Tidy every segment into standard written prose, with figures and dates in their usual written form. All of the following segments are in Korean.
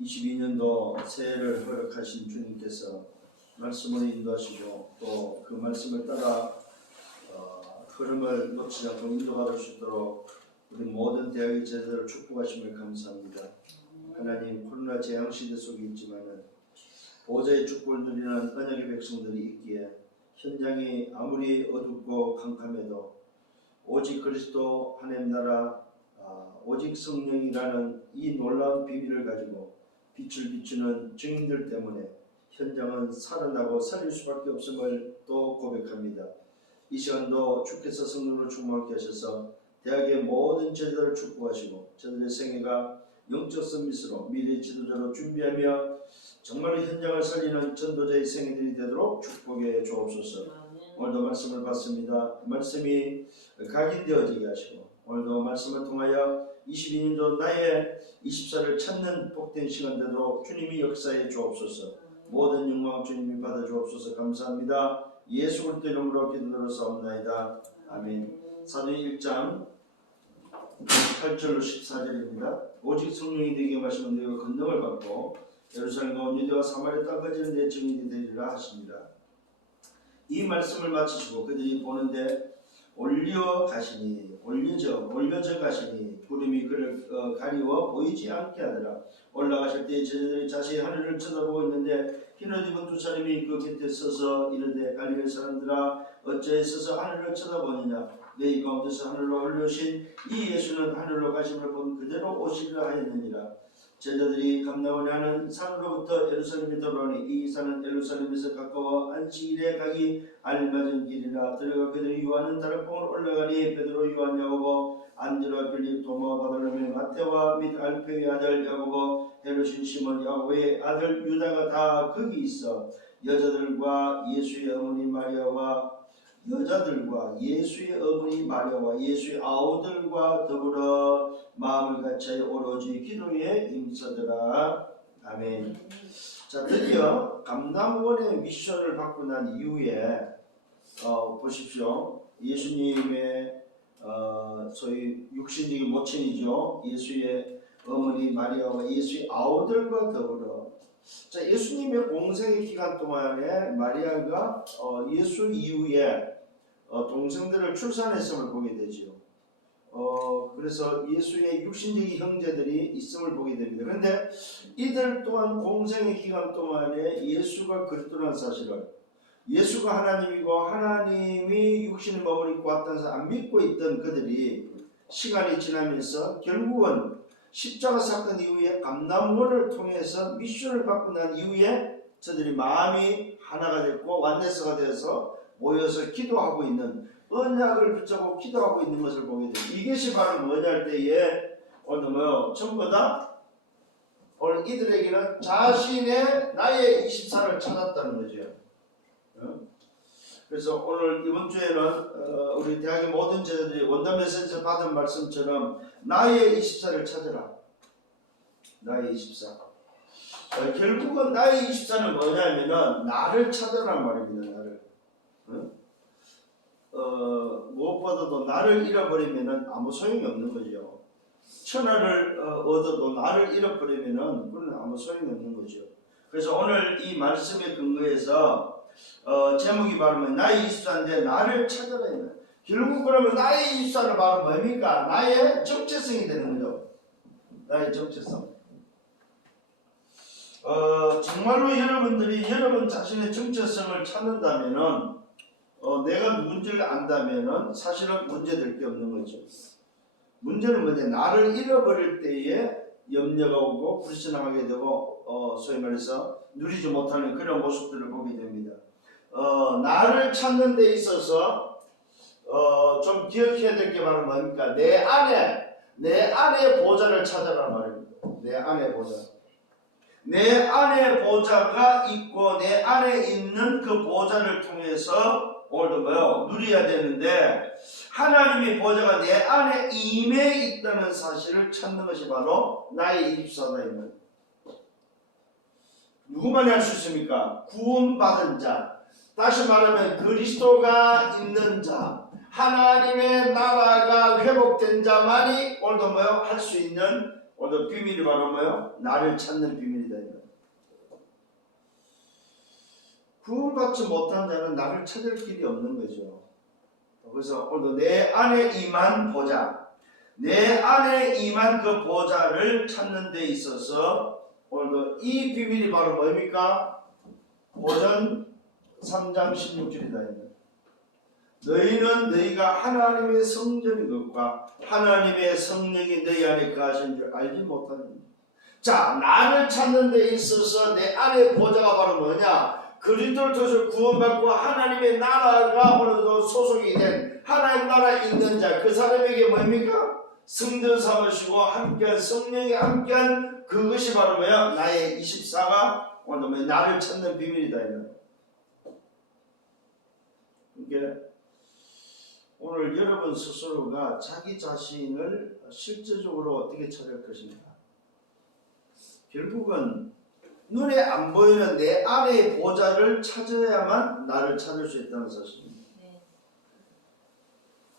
22년도 새해를 허락하신 주님께서 말씀으로 인도하시고 또 그 말씀을 따라 흐름을 놓치지 않고 인도받을 수 있도록 우리 모든 대학의 제자들을 축복하심을 감사합니다. 하나님, 코로나 재앙 시대 속에 있지만은 보좌의 축복을 누리는 언약의 백성들이 있기에 현장이 아무리 어둡고 캄캄해도 오직 그리스도 하나님 나라 오직 성령이라는 이 놀라운 비밀을 가지고 빛을 비추는 증인들 때문에 현장은 살아나고 살릴 수밖에 없음을 또 고백합니다. 이 시간도 주께서 성령으로 충만하게 하셔서 대학의 모든 제자들을 축복하시고 저들의 생애가 영적 서밋으로 미래의 지도자로 준비하며 정말로 현장을 살리는 전도자의 생애들이 되도록 축복해 주옵소서. 오늘도 말씀을 받습니다. 말씀이 각인되어지게 하시고 오늘도 말씀을 통하여 22년도 나의 24를 찾는 복된 시간 되도록 주님이 역사해 주옵소서. 모든 영광 주님이 받아 주옵소서. 감사합니다. 예수 그리스도 이름으로 기도드렸사옵나이다. 아멘. 사도행 1장 8절로 14절입니다. 오직 성령이 되게 하시면 너희가 권능을 받고 예루살렘과 온 유대와 사마리아 땅까지는 내 증인이 되리라 하십니다. 이 말씀을 마치시고 그들이 보는데 올려져 가시니 구름이 그를 가리워 보이지 않게 하더라. 올라가실 때 제자들이 자세히 하늘을 쳐다보고 있는데 흰옷 입은 두 사람이 그 곁에 서서 이르되 갈릴리 사람들아 어찌 서서 하늘을 쳐다보느냐. 너희 가운데서 하늘로 올려오신 이 예수는 하늘로 가심을 본 그대로 오시리라 하였느니라. 제자들이 감나원에 하는 산으로부터 예루살렘에 돌아오니 이 산은 예루살렘에서 가까워 안식일에 가기 알맞은 길이라. 들어가 그들이 요한은 다락방으로 올라가니 베드로 요한 야고보 안드레와 빌립 도마 바돌로메 마테와 및 알페의 아들 야고보 헤롯인 시몬 야고보의 아들 유다가 다 거기 있어 여자들과 예수의 어머니 마리아와 예수의 아우들과 더불어 마음을 같이 오로지 기도에 임서더라. 아멘. 자, 드디어 감람원의 미션을 받고 난 이후에 보십시오. 예수님의 소위 육신적인 모친이죠. 예수의 어머니 마리아와 예수의 아우들과 더불어. 자, 예수님의 공생의 기간 동안에 마리아가 예수 이후에 동생들을 출산했음을 보게 되죠. 그래서 예수의 육신적인 형제들이 있음을 보게 됩니다. 그런데 이들 또한 공생의 기간 동안에 예수가 그리스도라는 사실을, 예수가 하나님이고 하나님이 육신의 몸을 입고 왔다는 사실을 안 믿고 있던 그들이 시간이 지나면서 결국은 십자가 사건 이후에 감람원을 통해서 미션을 받고 난 이후에 저들이 마음이 하나가 됐고 완네스가 되어서 모여서 기도하고 있는, 언약을 붙잡고 기도하고 있는 것을 보게 됩니다. 이것이 바로 뭐냐 할 때에 오늘 전부 다 오늘 이들에게는 자신의 나의 24를 찾았다는 거죠. 그래서 오늘 이번 주에는 우리 대학의 모든 제자들이 원단 메시지에서 받은 말씀처럼 나의 24를 찾으라. 나의 24. 결국은 나의 24는 뭐냐면은 나를 찾으란 말입니다. 나를. 무엇보다도 나를 잃어버리면은 아무 소용이 없는 거죠. 천하를 얻어도 나를 잃어버리면은 그건 아무 소용이 없는 거죠. 그래서 오늘 이 말씀에 근거해서 제목이 바로 나의 24인데 나를 찾아라. 결국 그러면 나의 24는 바로 뭡니까? 나의 정체성이 되는 거죠. 나의 정체성. 정말로 여러분들이 여러분 자신의 정체성을 찾는다면은 내가 누군지를 안다면은 사실은 문제될 게 없는 거죠. 문제는 뭐냐? 나를 잃어버릴 때에 염려가 오고 불신하게 되고 소위 말해서 누리지 못하는 그런 모습들을 보게 됩니다. 나를 찾는 데 있어서 좀 기억해야 될 게 바로 뭡니까? 내 안에 보좌를 찾아라 말입니다. 내 안에 보좌. 내 안에 보좌가 있고 내 안에 있는 그 보좌를 통해서 오늘도 누려야 되는데 하나님의 보좌가 내 안에 임해 있다는 사실을 찾는 것이 바로 나의 24다. 누구만이 할 수 있습니까? 구원받은 자, 다시 말하면 그리스도가 있는 자, 하나님의 나라가 회복된 자만이 오늘도 할 수 있는 오늘 비밀이 바로 뭐예요? 나를 찾는 비밀이다. 구원받지 못한 자는 나를 찾을 길이 없는 거죠. 그래서 오늘도 내 안에 임한 보좌, 내 안에 임한 그 보좌를 찾는 데 있어서 오늘도 이 비밀이 바로 뭡니까? 오전 3장 16절이다. 너희는 너희가 하나님의 성전인 것과 하나님의 성령이 너희 안에 거하신 줄 알지 못하느냐. 자, 나를 찾는 데 있어서 내 안에 보좌가 바로 뭐냐? 그리스도를 통해서 구원받고 하나님의 나라가 오늘도 소속이 된 하나님 나라에 있는 자, 그 사람에게 뭡니까? 성전 삼으시고 함께한 성령이 함께한 그것이 바로 뭐야? 나의 24가 오늘 나를 찾는 비밀이다. 그러니까 오늘 여러분 스스로가 자기 자신을 실제적으로 어떻게 찾을 것인가? 결국은 눈에 안 보이는 내 안의 보좌를 찾아야만 나를 찾을 수 있다는 사실입니다.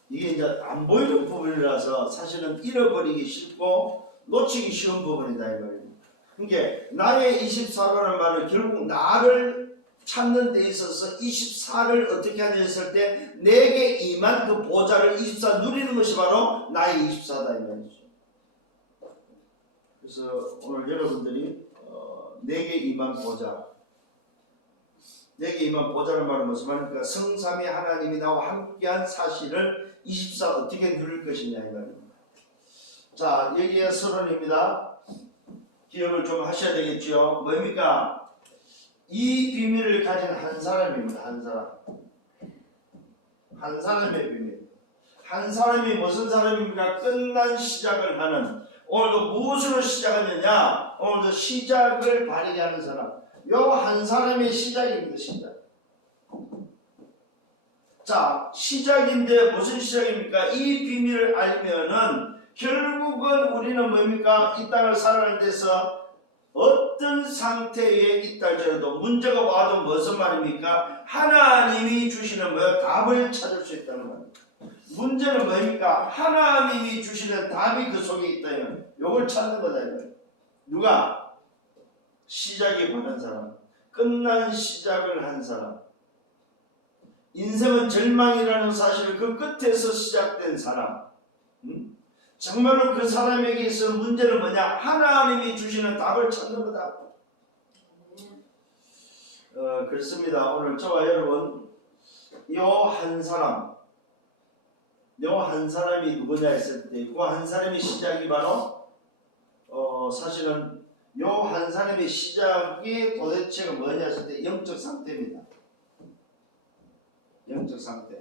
이게 이제 안 보이는 부분이라서 사실은 잃어버리기 쉽고 놓치기 쉬운 부분이다 이 말입니다. 그러니까 나의 24라는 말은 결국 나를 찾는 데 있어서 24를 어떻게 하냐 했을 때 내게 임한 그 보좌를 24 누리는 것이 바로 나의 24다 이 말이죠. 그래서 오늘 여러분들이 내게 임한 보좌, 내게 임한 보좌는 말은 무슨 말입니까? 성삼위 하나님이 나와 함께한 사실을 24 어떻게 누릴 것이냐 이 말입니다. 자, 여기에 서론입니다. 기억을 좀 하셔야 되겠죠. 뭡니까? 이 비밀을 가진 한 사람입니다. 한 사람. 한 사람의 비밀. 한 사람이 무슨 사람입니까? 끝난 시작을 하는. 오늘도 무엇으로 시작하느냐? 오늘도 시작을 바르게 하는 사람. 요 한 사람의 시작입니다. 시작. 자, 시작인데 무슨 시작입니까? 이 비밀을 알면은 결국은 우리는 뭡니까? 이 땅을 살아가는 데서 어떤 상태에 있다 할지라도 문제가 와도 무슨 말입니까? 하나님이 주시는 답을 찾을 수 있다는 말입니다. 문제는 뭡니까? 하나님이 주시는 답이 그 속에 있다면 이걸 찾는 거다. 누가? 시작이 바른 사람, 끝난 시작을 한 사람, 인생은 절망이라는 사실 그 끝에서 시작된 사람, 정말로 그 사람에게 있어 문제는 뭐냐? 하나님이 주시는 답을 찾는 거다. 그렇습니다. 오늘 저와 여러분 요 한 사람이 누구냐 했을 때 그 한 사람의 시작이 바로 사실은 요 한 사람의 시작이 도대체가 뭐냐 했을 때 영적 상태입니다. 영적 상태.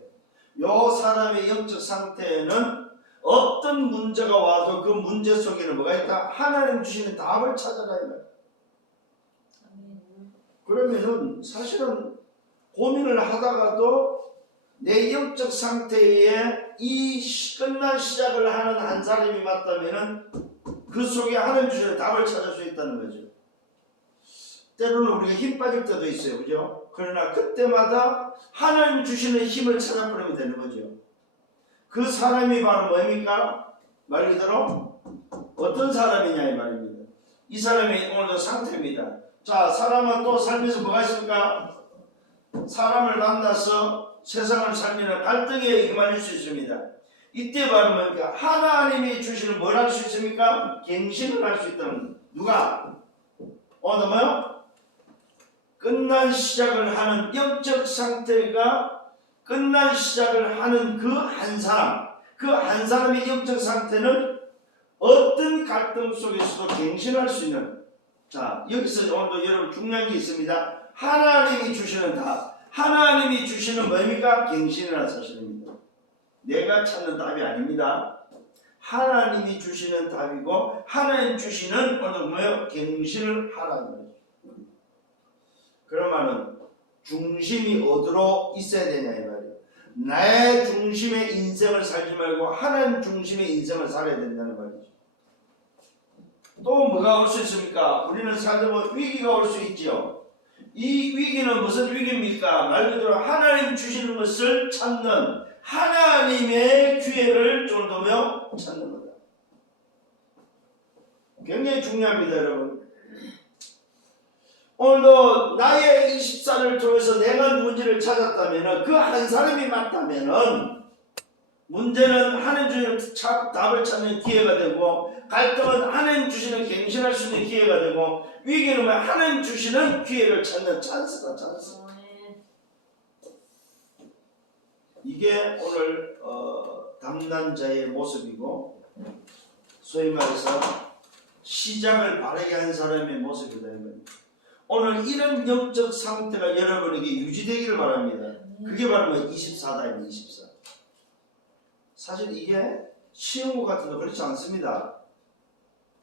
요 사람의 영적 상태는 어떤 문제가 와도 그 문제 속에는 뭐가 있다? 하나님 주시는 답을 찾아라. 그러면은 사실은 고민을 하다가도 내 영적 상태에 이 끝난 시작을 하는 한 사람이 맞다면은 그 속에 하나님 주시는 답을 찾을 수 있다는 거죠. 때로는 우리가 힘 빠질 때도 있어요. 그죠? 그러나 그때마다 하나님 주시는 힘을 찾아버리면 되는 거죠. 그 사람이 바로 뭡니까? 말 그대로 어떤 사람이냐 이 말입니다. 이 사람이 오늘도 상태입니다. 자, 사람은 또 살면서 뭐가 있습니까? 사람을 만나서 세상을 살면 갈등에 휘말릴 수 있습니다. 이때 바로 뭡니까? 하나님이 주시는 뭘 할 수 있습니까? 갱신을 할 수 있다는. 누가? 오늘 뭐요? 끝난 시작을 하는 영적 상태가 끝난 시작을 하는 그 한 사람, 그 한 사람의 영적 상태는 어떤 갈등 속에서도 갱신할 수 있는. 자, 여기서 오늘도 여러분 중요한 게 있습니다. 하나님이 주시는 답, 하나님이 주시는 뭡니까? 갱신이라는 사실입니다. 내가 찾는 답이 아닙니다. 하나님이 주시는 답이고 하나님 주시는 오늘 뭐예요? 갱신을 하라는 거죠. 그러면은 중심이 어디로 있어야 되냐 이 말이에요. 나의 중심의 인생을 살지 말고 하나님 중심의 인생을 살아야 된다는 말이죠. 또 뭐가 올 수 있습니까? 우리는 살다 보면 위기가 올 수 있죠. 이 위기는 무슨 위기입니까? 말 그대로 하나님 주시는 것을 찾는 하나님의 기회를 좀 더 찾는 거다. 굉장히 중요합니다, 여러분. 오늘도 나의 24를 통해서 내가 누군지를 찾았다면, 그 한 사람이 맞다면 문제는 하나님 주시는 답을 찾는 기회가 되고, 갈등은 하나님 주시는 갱신할 수 있는 기회가 되고, 위기는 하나님 주시는 기회를 찾는 찬스다, 찬스. 이게 오늘 담난자의 모습이고, 소위 말해서 시작을 바르게 한 사람의 모습이다. 오늘 이런 영적 상태가 여러분에게 유지되기를 바랍니다. 그게 바로 24다입니다. 24. 사실 이게 쉬운 것 같아도 그렇지 않습니다.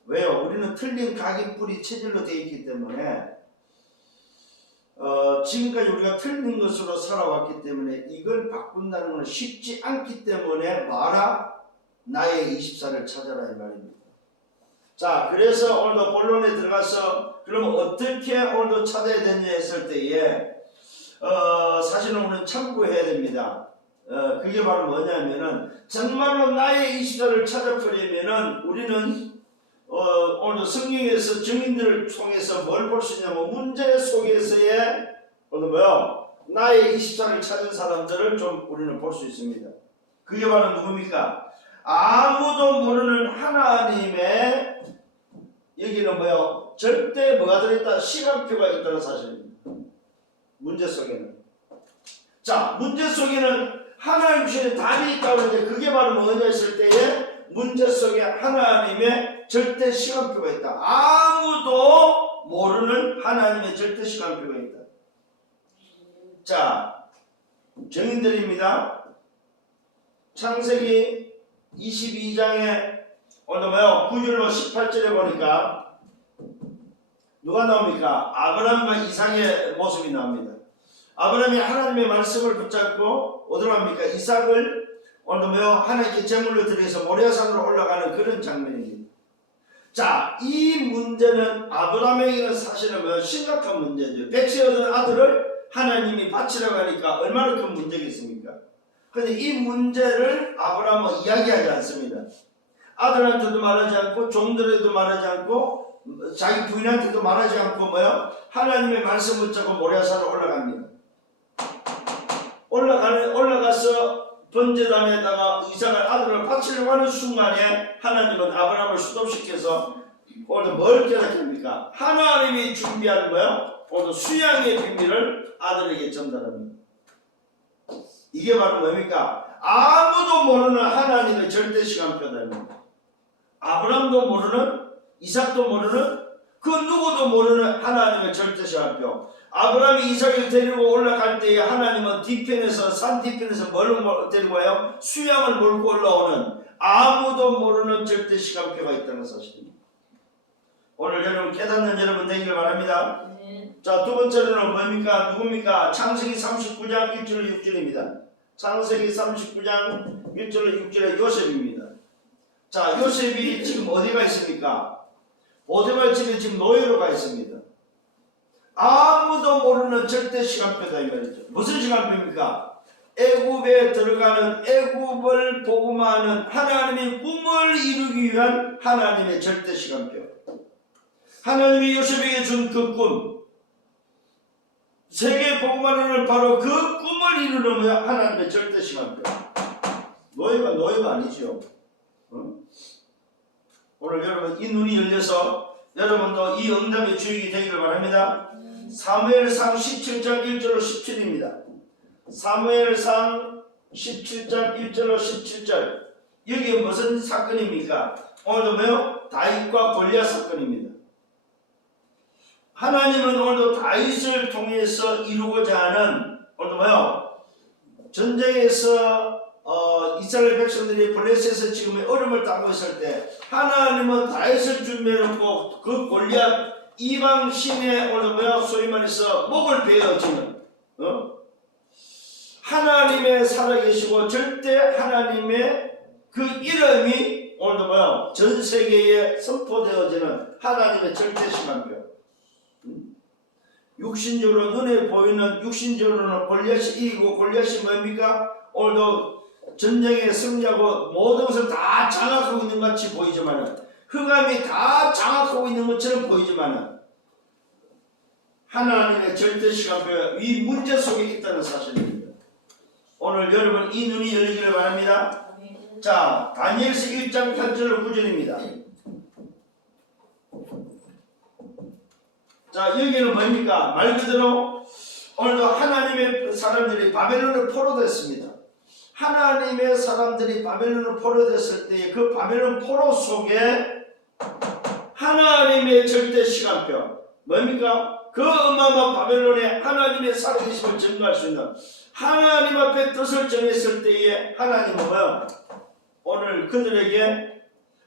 왜요? 우리는 틀린 각인뿌리 체질로 되어 있기 때문에 지금까지 우리가 틀린 것으로 살아왔기 때문에 이걸 바꾼다는 건 쉽지 않기 때문에 마라 나의 24를 찾아라 이 말입니다. 자, 그래서 오늘도 본론에 들어가서 그러면 어떻게 오늘도 찾아야 되냐 했을 때에 사실은 우리는 참고해야 됩니다. 그게 바로 뭐냐면은 정말로 나의 24를 찾아보려면은 우리는 오늘도 성경에서 증인들을 통해서 뭘 볼 수 있냐면 문제 속에서의 오늘 나의 24를 찾은 사람들을 좀 우리는 볼 수 있습니다. 그게 바로 누굽니까? 아무도 모르는 하나님의 여기는 절대 뭐가 들어있다? 시간표가 있다는 사실입니다. 문제 속에는. 자, 문제 속에는 하나님 주시는 답이 있다고 하는데 그게 바로 뭐냐 했을 때에 문제 속에 하나님의 절대 시간표가 있다. 아무도 모르는 하나님의 절대 시간표가 있다. 자, 증인들입니다. 창세기 22장에 오늘 9절로 18절에 보니까 누가 나옵니까? 아브라함과 이삭의 모습이 나옵니다. 아브라함이 하나님의 말씀을 붙잡고 어디로 갑니까? 이삭을 오늘 하나님께 제물로 드려서 모리아산으로 올라가는 그런 장면입니다. 자, 이 문제는 아브라함에게는 사실은 심각한 문제죠. 백세 얻은 아들을 하나님이 바치라고 하니까 얼마나 큰 문제겠습니까? 그런데 이 문제를 아브라함은 이야기하지 않습니다. 아들한테도 말하지 않고 종들에도 말하지 않고 자기 부인한테도 말하지 않고 하나님의 말씀 붙잡고 모리아산으로 올라갑니다. 올라가서 번제단에다가 이삭을 아들을 바치려고 하는 순간에 하나님은 아브라함을 수동시켜서 오늘 뭘 깨닫게 합니까? 하나님이 준비한 오늘 수양의 비밀을 아들에게 전달합니다. 이게 바로 뭡니까? 아무도 모르는 하나님의 절대 시간표다. 아브라함도 모르는, 이삭도 모르는, 그 누구도 모르는 하나님의 절대 시간표. 아브라함이 이삭을 데리고 올라갈 때에 하나님은 뒤편에서, 산 뒤편에서 뭘 데리고 와요? 수양을 몰고 올라오는 아무도 모르는 절대 시간표가 있다는 사실입니다. 오늘 여러분 깨닫는 여러분 되기를 바랍니다. 자, 두 번째로는 뭡니까? 누굽니까? 창세기 39장 1절로 6절입니다. 창세기 39장 1절로 6절의 요셉입니다. 자, 요셉이 지금 어디가 있습니까? 보디발 집에 지금 노예로 가 있습니다. 아무도 모르는 절대 시간표다 이 말이죠. 무슨 시간표입니까? 애굽에 들어가는 애굽을 복음하는 하나님의 꿈을 이루기 위한 하나님의 절대 시간표. 하나님이 요셉에게 준 그 꿈, 세계 복음하는 바로 그 꿈을 이루려면 하나님의 절대 시간표. 노예가 아니죠. 오늘 여러분 이 눈이 열려서 여러분도 이 응답의 주역이 되기를 바랍니다. 사무엘상 17장 1절로 17입니다. 사무엘상 17장 1절로 17절. 여기 무슨 사건입니까? 오늘도 다윗과 골리앗 사건입니다. 하나님은 오늘도 다윗을 통해서 이루고자 하는 오늘도 전쟁에서 이스라엘 백성들이 블레셋에서 지금 어려움을 당하고 있을 때 하나님은 다윗을 준비해놓고 그 골리앗 이방 신의 오늘 소위 말해서 목을 베어지는 하나님의 살아계시고 절대 하나님의 그 이름이 오늘 전 세계에 선포되어지는 하나님의 절대 시간표. 육신적으로 눈에 보이는 육신적으로는 골리앗이 이기고 골리앗이 뭡니까? 오늘도 전쟁에 승리하고 모든 것을 다 장악하고 있는 것 같이 보이지만 흑암이 다 장악하고 있는 것처럼 보이지만 하나님의 절대 시간표가 이 문제 속에 있다는 사실입니다. 오늘 여러분 이 눈이 열리기를 바랍니다. 자, 다니엘서 1장 8절로 9절입니다. 자, 여기는 뭡니까? 말 그대로 오늘도 하나님의 사람들이 바벨론에 포로됐습니다. 하나님의 사람들이 바벨론에 포로됐을 때에 그 바벨론 포로 속에 하나님의 절대 시간표 뭡니까? 그 어마어마한 바벨론에 하나님의 살아계심을 증거할 수 있는 하나님 앞에 뜻을 정했을 때에 하나님은 뭐요? 오늘 그들에게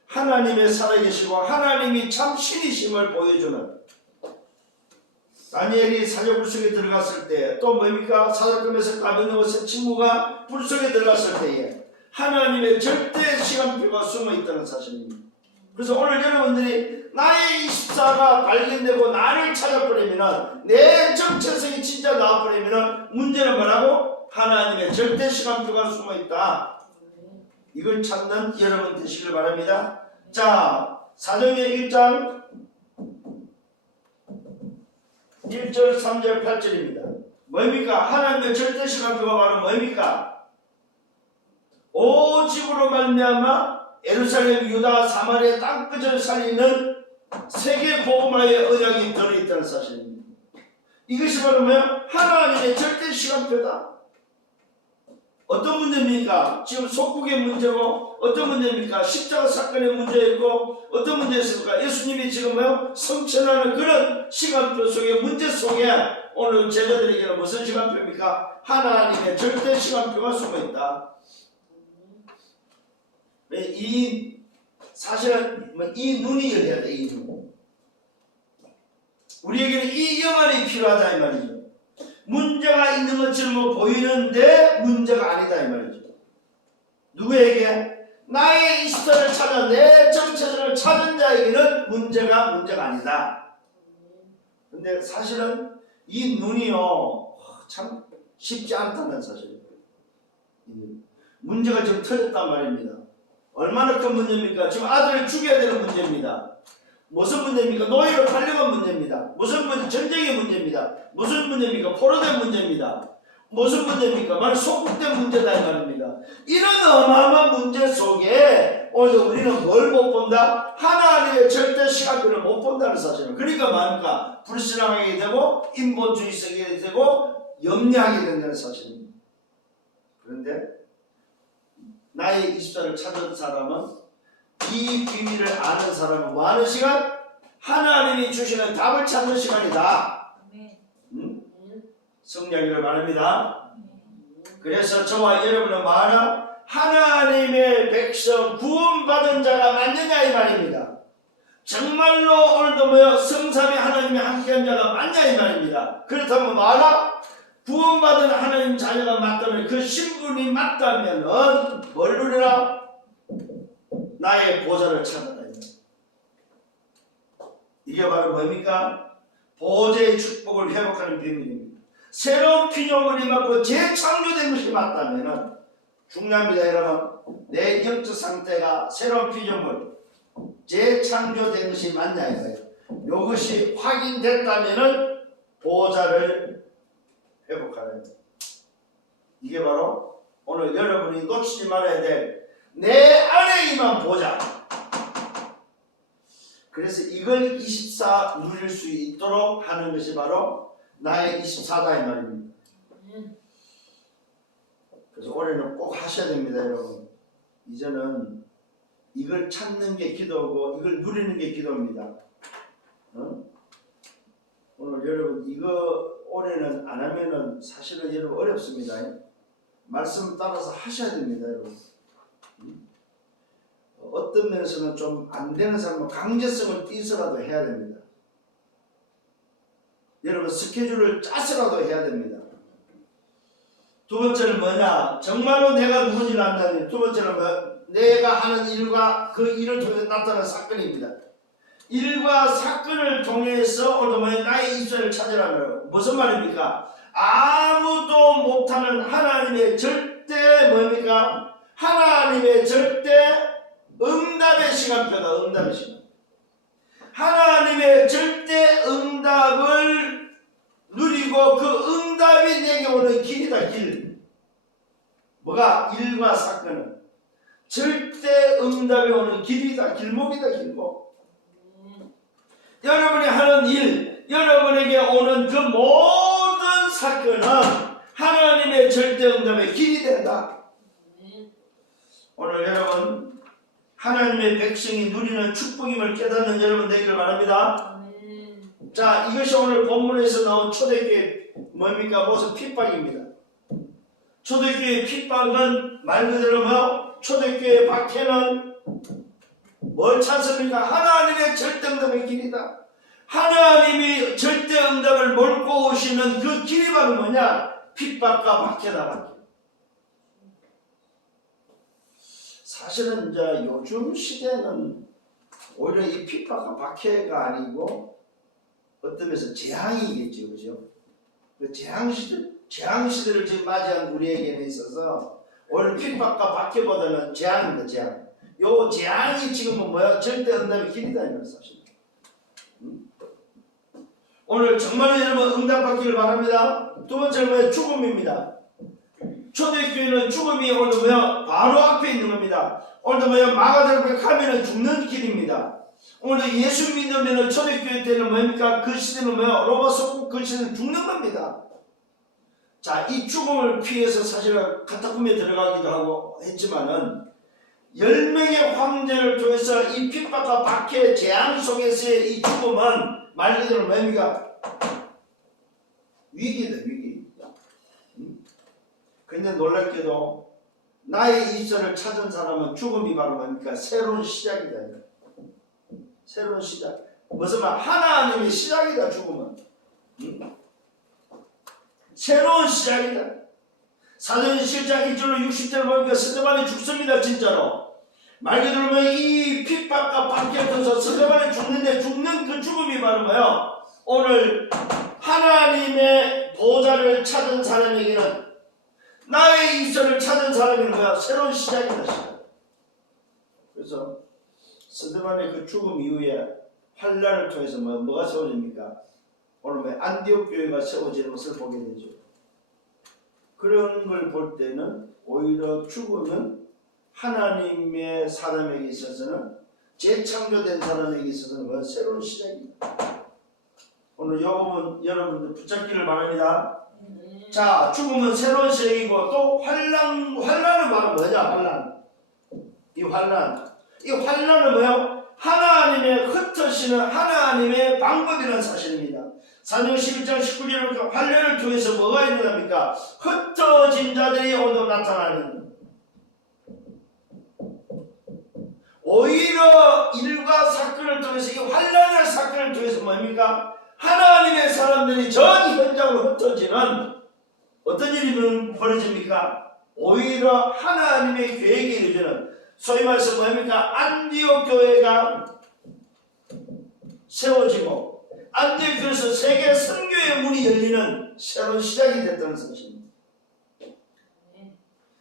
하나님의 살아계시고 하나님이 참 신이심을 보여주는 다니엘이 사자굴 속에 들어갔을 때 또 뭡니까? 사자굴에서 아벤노고 세 친구가 불 속에 들어갔을 때에 하나님의 절대 시간표가 숨어있다는 사실입니다. 그래서 오늘 여러분들이 나의 24가 발견되고 나를 찾아버리면 내 정체성이 진짜 나와버리면 문제는 뭐라고? 하나님의 절대 시간표가 숨어있다. 이걸 찾는 여러분 되시길 바랍니다. 자, 사도행전 1장 1절 3절 8절입니다. 뭡니까? 하나님의 절대 시간표가 바로 뭡니까? 오직으로 말미암아 예루살렘, 유다, 사마리아 땅끝을 살리는 세계 복음화의 언약이 들어있다는 사실입니다. 이것이 바로 뭐야? 하나님의 절대 시간표다. 어떤 문제입니까? 지금 속국의 문제고, 어떤 문제입니까? 십자가 사건의 문제였고, 어떤 문제였습니까? 예수님이 지금 뭐요? 성천하는 그런 시간표 속에, 문제 속에 오늘 제자들에게는 무슨 시간표입니까? 하나님의 절대 시간표가 숨어있다. 사실은 이 눈이 열려야 돼, 이 눈. 우리에게는 이 영안이 필요하다 이 말이죠. 문제가 있는 것처럼 보이는데 문제가 아니다 이 말이죠. 누구에게? 나의 이스터를 찾아 내 정체성을 찾은 자에게는 문제가 아니다. 근데 사실은 이 눈이요 참 쉽지 않다는 사실이에요. 문제가 지금 터졌단 말입니다. 얼마나 큰 문제입니까? 지금 아들을 죽여야 되는 문제입니다. 무슨 문제입니까? 노예로 팔려간 문제입니다. 무슨 문제? 전쟁의 문제입니다. 무슨 문제입니까? 포로된 문제입니다. 무슨 문제입니까? 바로 속국된 문제다 이 말입니다. 이런 어마어마한 문제 속에 오늘 우리는 뭘 못 본다? 하나님의 절대 시간표를 못 본다는 사실은. 그러니까 뭡니까? 불신앙하게 되고 인본주의성이 되고 염려하게 된다는 사실입니다. 그런데 나의 24를 찾은 사람은 이 비밀을 아는 사람은 뭐 하는 시간? 하나님이 주시는 답을 찾는 시간이다. 성령이를 말합니다. 그래서 저와 여러분은 뭐하나? 하나님의 백성 구원받은 자가 맞느냐 이 말입니다. 정말로 오늘도 뭐요? 성삼위 하나님의 함께한 자가 맞냐 이 말입니다. 그렇다면 뭐하나? 구원받은 하나님 자녀가 맞다면 그 신분이 맞다면 뭘 누리라? 나의 보좌를 찾아다. 이게 바로 뭡니까? 보좌의 축복을 회복하는 비밀입니다. 새로운 피조물을 입고 재창조된 것이 맞다면 중요합니다 여러분. 내 영적 상태가 새로운 피조물 재창조된 것이 맞냐 이거예요. 이것이 확인됐다면 보좌를 회복하는 이게 바로 오늘 여러분이 놓치지 말아야 될 내 안에 임한 보좌. 그래서 이걸 24 누릴 수 있도록 하는 것이 바로 나의 24다 이 말입니다. 그래서 올해는 꼭 하셔야 됩니다 여러분. 이제는 이걸 찾는 게 기도고 이걸 누리는 게 기도입니다. 오늘 여러분 이거 올해는 안 하면은 사실은 여러분 어렵습니다. 말씀 따라서 하셔야 됩니다 여러분. 어떤 면에서는 좀 안 되는 사람은 강제성을 띠서라도 해야 됩니다. 여러분 스케줄을 짜서라도 해야 됩니다. 두 번째는 뭐냐? 정말로 내가 누군지를 안다니. 두 번째는 뭐? 내가 하는 일과 그 일을 통해서 나타나는 사건입니다. 일과 사건을 통해서 오늘 뭐냐? 나의 입술을 찾으라는 무슨 말입니까? 아무도 못하는 하나님의 절대 뭡니까? 하나님의 절대 응답의 시간표다. 응답의 시간. 하나님의 절대 응답을 누리고 그 응답이 내게 오는 길이다. 길. 뭐가? 일과 사건은 절대 응답이 오는 길이다. 길목이다. 길목. 여러분이 하는 일, 여러분에게 오는 그 모든 사건은 하나님의 절대 응답의 길이 된다. 오늘 여러분 하나님의 백성이 누리는 축복임을 깨닫는 여러분 되기를 바랍니다. 자, 이것이 오늘 본문에서 나온 초대교회 뭡니까? 무슨 핍박입니다. 초대교회의 핍박은 말 그대로 뭐 초대교회의 박해는 뭘 찾습니까? 하나님의 절대응답의 길이다. 하나님이 절대응답을 몰고 오시는 그 길이 바로 뭐냐? 핍박과 박해다. 박해. 사실은 이제 요즘 시대는 오히려 이 핍박과 박해가 아니고 어떤 면에서 재앙이겠죠. 그죠? 그 재앙시대를 지금 맞이한 우리에게는 있어서 오히려 핍박과 박해보다는 재앙입니다. 재앙. 요 재앙이 지금은 뭐야? 절대 응답의 길이다. 이런 사실. 오늘 정말로 여러분 응답받기를 바랍니다. 두 번째는 뭐야? 죽음입니다. 초대교회는 죽음이 오늘 뭐야? 바로 앞에 있는 겁니다. 오늘도 뭐야? 마가다락방에 가면은 죽는 길입니다. 오늘도 예수 믿으면 초대교회 때는 뭡니까? 그 시대는 뭐야? 로마 속국 그 시대는 죽는 겁니다. 자, 이 죽음을 피해서 사실은 카타콤에 들어가기도 하고 했지만은 10명의 황제를 통해서 이 핍박과 박해 재앙 속에서의 이 죽음은 말 그대로 뭡니까? 위기다. 위기. 근데 놀랍게도 나의 이절을 찾은 사람은 죽음이 바로 뭡니까? 새로운 시작이다. 새로운 시작. 무슨 말? 하나님의 시작이다. 죽음은. 새로운 시작이다. 사도행 7장 1절로 60절을 보니까 스데반이 죽습니다. 진짜로. 말 그대로 이 핍박과 박해를 통해서 스데반이 죽는데 죽는 그 죽음이 바로 뭐예요? 오늘 하나님의 보좌를 찾은 사람에게는 나의 이절을 찾은 사람이 뭐야? 새로운 시작이다. 시작. 그래서 스데반의 그 죽음 이후에 환란을 통해서 뭐가 세워집니까? 오늘 안디옥 교회가 세워지는 것을 보게 되죠. 그런 걸 볼 때는 오히려 죽음은 하나님의 사람에게 있어서는 재창조된 사람에게 있어서는 새로운 시작입니다. 오늘 이 부분 여러분들 붙잡기를 바랍니다. 자, 죽음은 새로운 시작이고 또 환란은 바로 뭐냐? 환란. 이 환란은 뭐예요? 하나님의 흩어지는 하나님의 방법이라는 사실입니다. 사도행 11장 19절에 보니까 환란을 통해서 뭐가 일어납니까? 흩어진 자들이 오늘 나타나는. 오히려 일과 사건을 통해서 이 환란의 사건을 통해서 뭡니까? 하나님의 사람들이 전 현장으로 흩어지는 어떤 일이 벌어집니까? 오히려 하나님의 계획에 이르는 소위 말해서 뭡니까? 안디옥 교회가 세워지고 안디옥 교회에서 세계 선교의 문이 열리는 새로운 시작이 됐다는 사실입니다.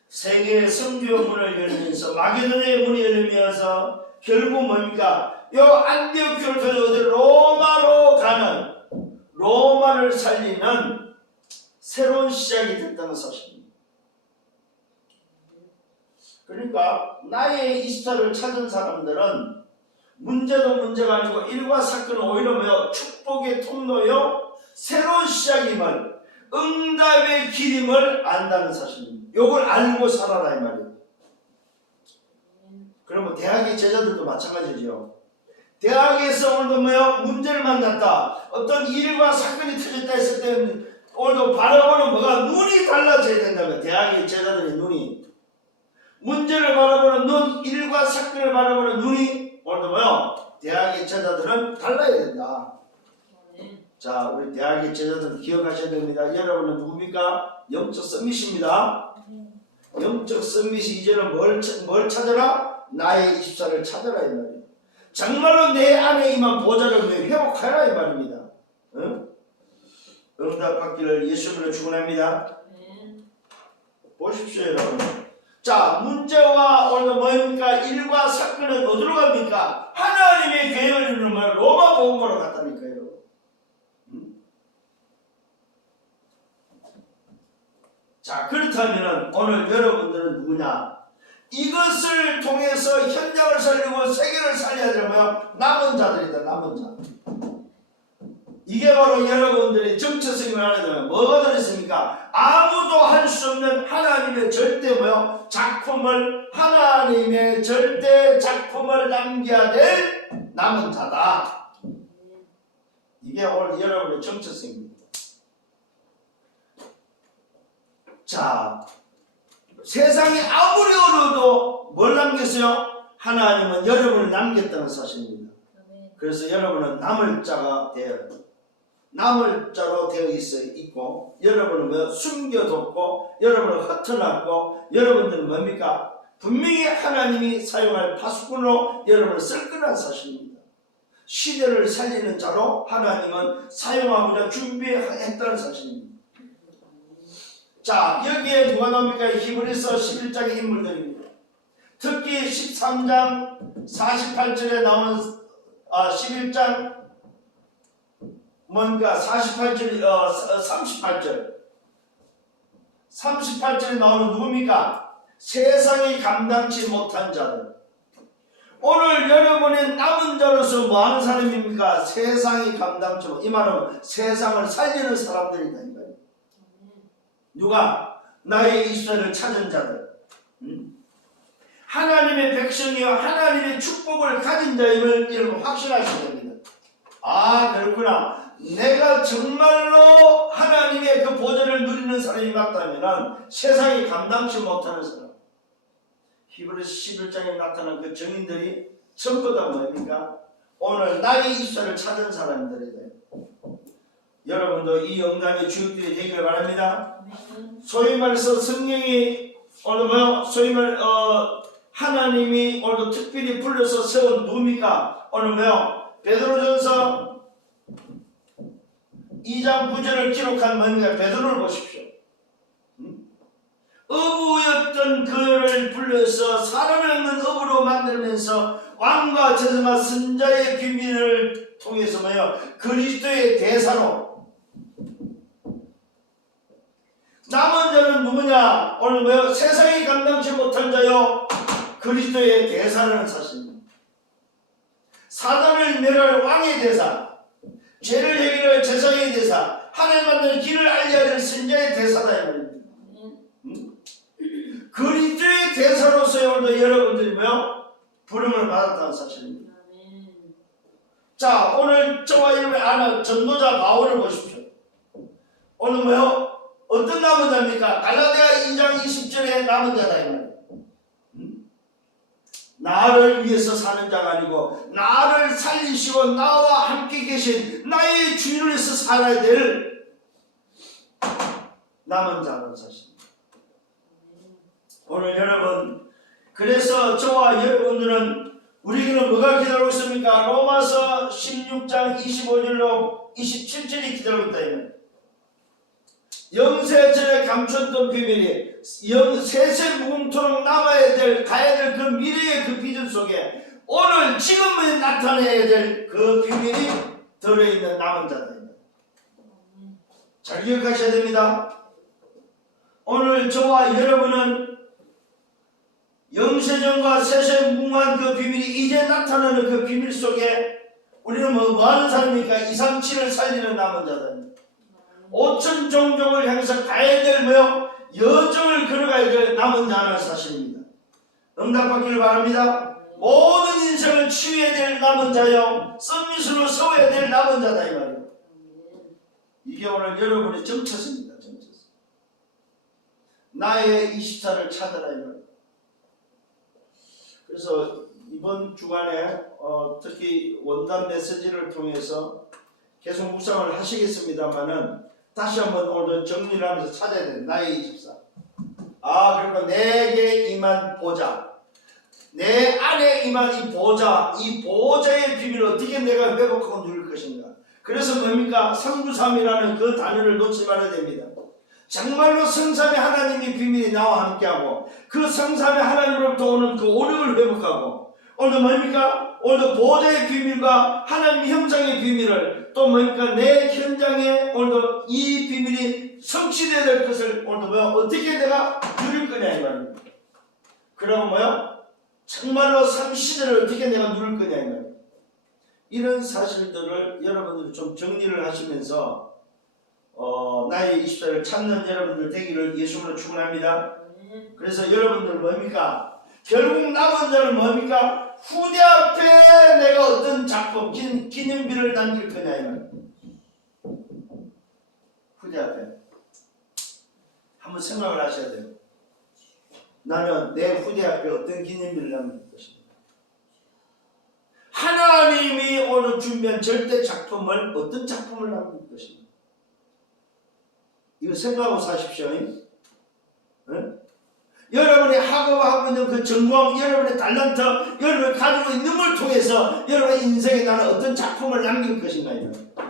세계 선교의 문을 열리면서 마게도냐의 문이 열리면서 결국 뭡니까? 요 안디옥 교회를 통해서 로마로 가는 로마를 살리는 새로운 시작이 됐다는 사실입니다. 그러니까 나의 이스타를 찾은 사람들은 문제도 문제가 아니고 일과 사건은 오히려 뭐요? 축복의 통로요? 새로운 시작임을 응답의 길임을 안다는 사실입니다. 이걸 알고 살아라 이 말이에요. 그러면 대학의 제자들도 마찬가지죠. 대학에서 오늘도 뭐요? 문제를 만났다. 어떤 일과 사건이 터졌다 했을 때 오늘도 바라보는 뭐가 눈이 달라져야 된다면 대학의 제자들의 눈이 문제를 바라보는 눈, 일과 사건을 바라보는 눈이 오늘도 뭐요? 대학의 제자들은 달라야 된다. 자, 우리 대학의 제자들은 기억하셔야 됩니다. 여러분은 누굽니까? 영적 썸밋입니다. 영적 썸밋이 이제는 뭘 찾아라? 나의 24를 찾아라 이 말이에요. 정말로 내 안에 임한 보좌를 회복하라 이 말입니다. 응? 응답받기를 예수님으로 축원합니다. 보십시오 여러분. 자, 문제와 오늘 뭡니까? 일과 사건은 어디로 갑니까? 하나님의 계획을 이루는 로마 복음으로 갔다니까요. 자, 그렇다면 오늘 여러분들은 누구냐? 이것을 통해서 현장을 살리고 세계를 살려야 되면 남은 자들이다. 남은 자. 이게 바로 여러분들이 정체성을 알아야 되면 뭐가 들어있습니까? 아무도 할 수 없는 하나님의 절대 작품을, 하나님의 절대 작품을 남겨야 될 남은 자다. 이게 오늘 여러분의 정체성입니다. 자, 세상이 아무리 어려워도 뭘 남겼어요? 하나님은 여러분을 남겼다는 사실입니다. 그래서 여러분은 남을 자가 되어야 합니다. 남을 자로 되어 있고, 여러분은 숨겨뒀고, 여러분은 흩어놨고, 여러분들은 뭡니까? 분명히 하나님이 사용할 파수꾼으로 여러분을 쓸 거란 사실입니다. 시대를 살리는 자로 하나님은 사용하고자 준비했다는 사실입니다. 자, 여기에 누가 나옵니까? 히브리서 11장의 인물들입니다. 특히 13장 48절에 나오는 11장 뭔가 48절, 38절에 나오는 누굽니까? 세상이 감당치 못한 자들. 오늘 여러분의 남은 자로서 뭐하는 사람입니까? 세상이 감당치 못. 이 말은 세상을 살리는 사람들이다. 누가? 나의 이스라엘을 찾은 자들. 하나님의 백성이요 하나님의 축복을 가진 자임을 여러분 확신하셔야 됩니다. 아, 그렇구나. 내가 정말로 하나님의 그 보좌를 누리는 사람이 맞다면 세상이 감당치 못하는 사람. 히브리서 11장에 나타난 그 증인들이 전부 다 뭡니까? 오늘 나의 이스라엘을 찾은 사람들이다. 여러분도 이 영감의 주역들이 되기를 바랍니다. 소위 말해서 성령이 오늘 소위 말 하나님이 오늘도 특별히 불러서 세운 누굽니까? 오늘 베드로전서 2장 9절을 기록한 뭡니까? 베드로를 보십시오. 어부였던 그를 불러서 사람을 없는 어부로 만들면서 왕과 제사와 선자의 비밀을 통해서 그리스도의 대사로. 남은 자는 누구냐? 오늘 세상이 감당치 못한 자요 그리스도의 대사라는 사실입니다. 사단을 멸할 왕의 대사, 죄를 해결할 제사의 대사, 하나님 만드는 길을 알려야 될 선자의 대사다 이 말입니다. 그리스도의 대사로서의 오늘도 여러분들이 부름을 받았다는 사실입니다. 자, 오늘 저와 여러분이 아는 전도자 바울을 보십시오. 오늘 어떤 남은 자입니까? 갈라디아 2장 20절에 남은 자다 이 말이에요. 나를 위해서 사는 자가 아니고 나를 살리시고 나와 함께 계신 나의 주인을 위해서 살아야 될 남은 자라는 사실입니다. 오늘 여러분, 그래서 저와 여러분들은 우리에게는 뭐가 기다리고 있습니까? 로마서 16장 25절로 27절이 기다리고 있다. 영세전에 감췄던 비밀이 세세 무궁토록 남아야 될, 가야 될 그 미래의 그 비전 속에 오늘 지금에 나타내야 될 그 비밀이 들어있는 남은 자들입니다. 잘 기억하셔야 됩니다. 오늘 저와 여러분은 영세전과 세세 무궁한 그 비밀이 이제 나타나는 그 비밀 속에 우리는 뭐 하는 사람입니까? 2, 3, 7을 살리는 남은 자들. 5천 종족을 향해서 가야 될 여정을 걸어가야 될 남은 자라는 사실입니다. 응답받기를 바랍니다. 모든 인생을 치유해야 될 남은 자요 썸밋으로 세워야 될 남은 자다 이 말이에요. 이게 오늘 여러분의 정체성입니다. 정체성. 나의 24를 찾아라 이 말이에요. 그래서 이번 주간에 특히 원단 메시지를 통해서 계속 묵상을 하시겠습니다만은 다시 한번 오늘 정리를 하면서 찾아야 돼. 나의 24. 그러니까 내게 임한 보좌, 내 안에 임한 이 보좌, 이 보좌의 비밀을 어떻게 내가 회복하고 누릴 것인가. 그래서 뭡니까? 393이라는 그 단어를 놓지 말아야 됩니다. 정말로 성삼의 하나님의 비밀이 나와 함께하고 그 성삼의 하나님으로부터 오는 그 오력을 회복하고 오늘 뭡니까? 오늘 보호자의 비밀과 하나님의 형상의 비밀을 또 뭡니까? 내 현장에 오늘도 이 비밀이 성취되어야 될 것을 오늘도 뭐야? 어떻게 내가 누릴 거냐 이 말입니다. 그러면 뭐야? 정말로 삶 시대를 어떻게 내가 누릴 거냐 이 말입니다. 이런 사실들을 여러분들이 좀 정리를 하시면서 나의 20살을 찾는 여러분들 되기를 예수님으로 축원합니다. 그래서 여러분들 뭡니까? 결국 남은 자는 뭡니까? 후대 앞에 내가 어떤 작품, 기념비를 남길 거냐 이 말이에요. 후대 앞에 한번 생각을 하셔야 돼요. 나는 내 후대 앞에 어떤 기념비를 남길 것인가? 하나님이 오늘 준비한 절대 작품을 어떤 작품을 남길 것인가? 이거 생각하고 사십시오. 네? 여러분이 하고 있는 그 전공, 여러분의 달란트, 여러분이 가지고 있는 걸 통해서 여러분의 인생에 나는 어떤 작품을 남길 것인가.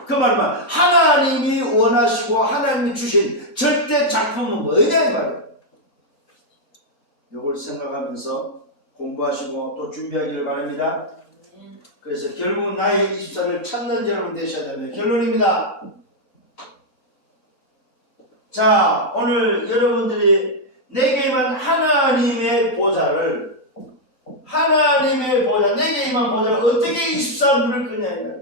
그 말은 하나님이 원하시고 하나님이 주신 절대 작품은 뭐냐 이 말이에요. 이걸 생각하면서 공부하시고 또 준비하기를 바랍니다. 그래서 결국 나의 24를 찾는 여러분 되셔야 됩니다. 결론입니다. 자, 오늘 여러분들이 내게만 하나님의 보좌를 내게 임한 보좌를 어떻게 24 누릴 거냐.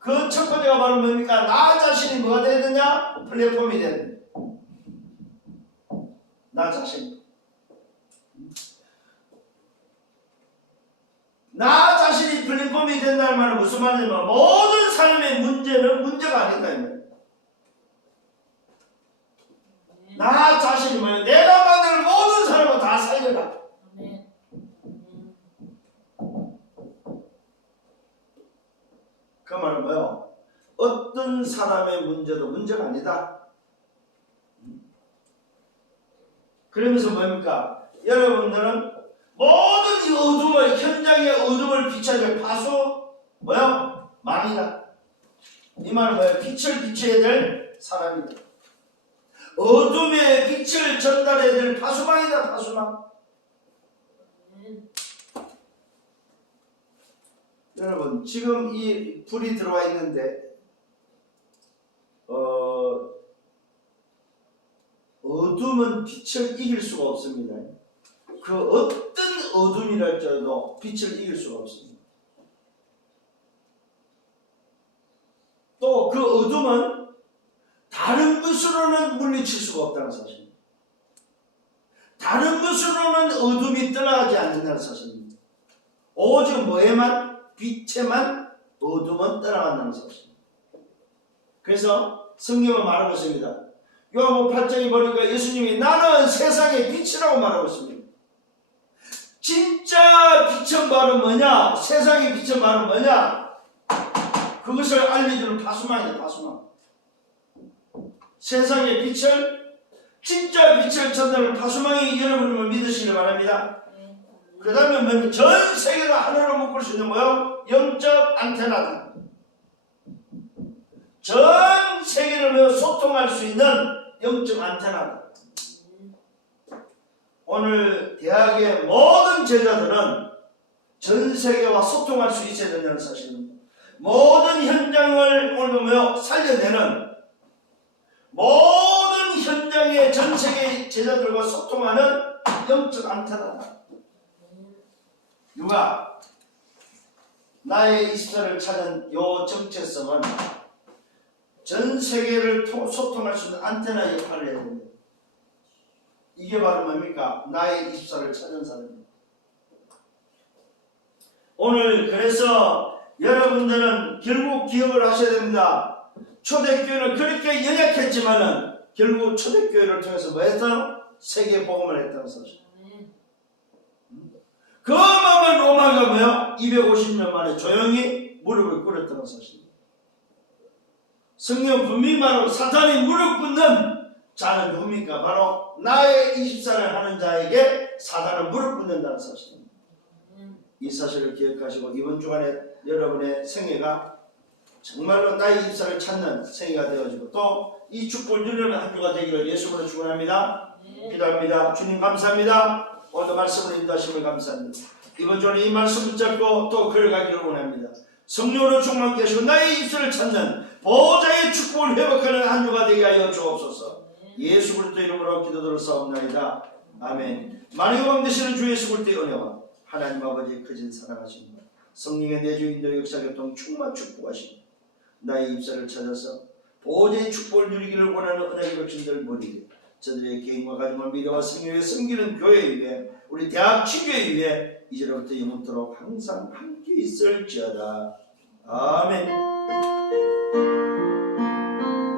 그 첫 번째가 바로 뭡니까? 나 자신이 뭐가 돼야 되냐? 플랫폼이 돼야 돼. 나 자신. 나 자신이 플랫폼이 된다는 말은 무슨 말이냐면 모든 삶의 문제는 문제가 아니다. 나 자신이 뭐예요? 내가 만든 모든 사람을 다 살려라. 그 말은 뭐예요? 어떤 사람의 문제도 문제가 아니다. 그러면서 뭡니까? 여러분들은 모든 이 어둠을, 현장의 어둠을 비춰야 파수, 뭐예요? 망이다. 이 말은 뭐예요? 빛을 비춰야 될 사람이다. 어둠의 빛을 전달해야 될 파수망이다. 파수망. 여러분 지금 이 불이 들어와 있는데 어둠은 빛을 이길 수가 없습니다. 그 어떤 어둠이랄지라도 빛을 이길 수가 없습니다. 또 그 어둠은 다른 것으로는 물리칠 수가 없다는 사실입니다. 다른 것으로는 어둠이 떠나가지 않는다는 사실입니다. 오직 뭐에만? 빛에만 어둠은 떠나간다는 사실입니다. 그래서 성경은 말하고 있습니다. 요한복음 8장에 보니까 예수님이 나는 세상의 빛이라고 말하고 있습니다. 진짜 빛은 바로 뭐냐? 세상의 빛은 바로 뭐냐? 그것을 알려주는 파수망이다. 파수망. 세상의 빛을, 진짜 빛을 전달하는 파수망이 여러분을 믿으시길 바랍니다. 그 다음에 전 세계가 하늘로 묶을 수 있는 뭐요? 영적 안테나다. 전 세계를 소통할 수 있는 영적 안테나다. 오늘 대학의 모든 제자들은 전 세계와 소통할 수 있어야 된다는 사실입니다. 모든 현장을 오늘 살려내는 모든 현장의 전 세계 제자들과 소통하는 영적 안테나다. 누가? 나의 24를 찾은 요 정체성은 전 세계를 소통할 수 있는 안테나 역할을 해야 됩니다. 이게 바로 뭡니까? 나의 24를 찾은 사람입니다. 오늘 그래서 여러분들은 결국 기억을 하셔야 됩니다. 초대교회는 그렇게 연약했지만은 결국 초대교회를 통해서 뭐 했다? 세계 복음을 했다는 사실. 그 마음을 로마가 뭐야? 250년 만에 조용히 무릎을 꿇었다는 사실입니다. 성경 분명히 말하고 사탄이 무릎 꿇는 자는 누굽니까? 바로 나의 24를 하는 자에게 사단은 무릎 꿇는다는 사실입니다. 이 사실을 기억하시고 이번 주간에 여러분의 생애가 정말로 나의 입사를 찾는 생애가 되어지고 또 이 축복을 누리는 한 주가 되기를 예수님으로 축원합니다. 기도합니다. 주님 감사합니다. 오늘도 말씀을 인도하심을 감사합니다. 이번 주는 이 말씀 붙잡고 또 걸어가기를 원합니다. 성령으로 충만케 하시고 나의 입술을 찾는 보호자의 축복을 회복하는 한 주가 되게 하여 주옵소서. 예수 그리스도 이름으로 기도드렸사옵나이다. 아멘. 만유의 왕 되시는 주 예수 그리스도의 은혜와 하나님 아버지의 크신 사랑하심과 성령의 내주인도 역사교통 충만 축복하시고 나의 입술을 찾아서 보호자의 축복을 누리기를 원하는 은혜의 백성들 머리에 저들의 개인과 가정을 미래와 생명에 섬기는 교회 위에 우리 대학 친교회 위에 이제로부터 영원토록 항상 함께 있을지어다. 아멘.